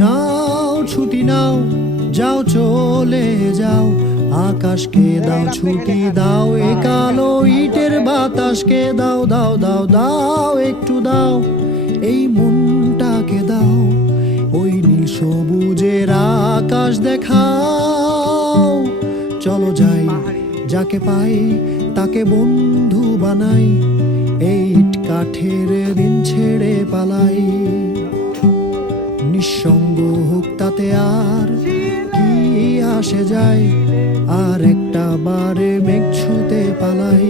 নাও ছুটি নাও, যাও চলে যাও, আকাশকে দাও ছুটি দাও, এ কালো ইটের বাতাসকে দাও দাও দাও দাও, একটু দাও এই মনটাকে দাও, ওই নীল সবুজের আকাশ দেখাও। চলো যাই, যাকে পাই তাকে বন্ধু বানাই, এই ইট কাঠের দিন ছেড়ে পালাই। নিঃসঙ্গ হোক তাতে আর কি আসে যায়, আর একটা বারে মেঘ ছুঁতে পালাই।